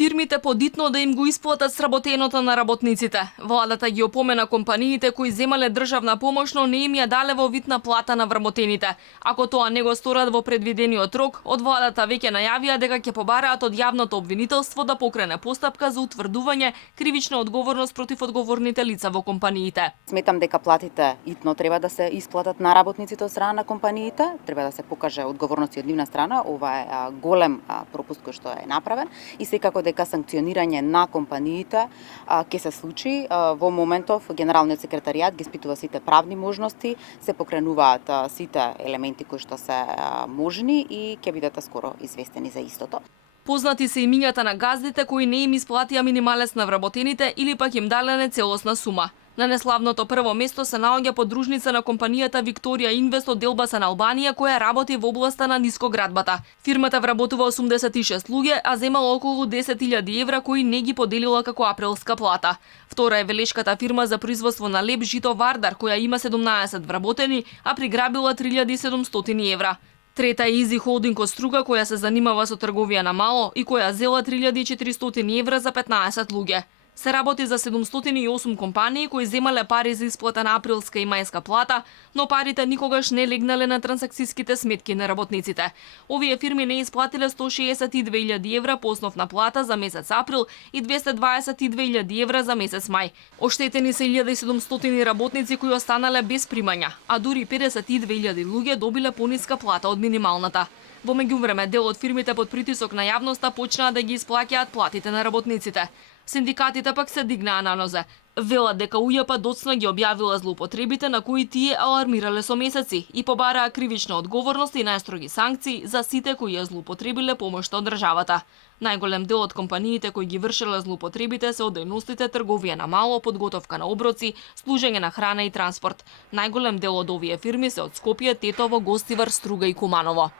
Фирмите подитно да им го исплатат сработеното на работниците. Владата ги опомена компаниите кои земале државна помош, но не им ја дале во вид на плата на вработените. Ако тоа не го сторат во предвидениот рок, од владата веќе најавија дека ќе побараат од јавното обвинителство да покрене постапка за утврдување кривична одговорност против одговорните лица во компаниите. Сметам дека платите итно треба да се исплатат на работниците од страна на компаниите, треба да се покаже одговорност од нивна страна. Ова е голем пропуст кој што е направен и секако дека санкционирање на компаниите ќе се случи. Во моментов Генералниот секретаријат ги испитува сите правни можности, се покренуваат сите елементи кои што се можни и ќе бидете скоро известени за истото. Познати се имињата на газдите кои не им исплатија минималец на вработените или пак им дале целосна сума. На неславното прво место се наоѓа подружница на компанијата Викторија Инвест од Елбасан Албанија која работи во областа на нискоградбата. Фирмата вработува 86 луѓе, а земала околу 10.000 евра кои не ги поделила како априлска плата. Втора е велешката фирма за производство на леб Жито Вардар која има 17 вработени, а приграбила 3.700 евра. Трета е Изи Холдинг од Струга која се занимава со трговија на мало и која зела 3.400 евра за 15 луѓе. Се работи за 708 компании кои земале пари за исплата на априлска и мајска плата, но парите никогаш не легнале на трансакцијските сметки на работниците. Овие фирми не исплатиле 162.000 евра по основна плата за месец април и 222.000 евра за месец мај. Оштетени се 1.700 работници кои останале без примања, а дури 52.000 луѓе добиле пониска плата од минималната. Во меѓувреме, дел од фирмите под притисок на јавноста почнаа да ги исплаќаат платите на работниците. Синдикатите пак се дигнаа на нозе. Велат дека УЈП доцна ги објавила злоупотребите на кои тие алармирале со месеци и побараа кривична одговорност и најстроги санкции за сите кои ја злоупотребиле помошта од државата. Најголем дел од компаниите кои ги вршеле злоупотребите се од дејностите трговија на мало, подготовка на оброци, служење на храна и транспорт. Најголем дел од овие фирми се од Скопје, Тетово, Гостивар, Струга и Куманово.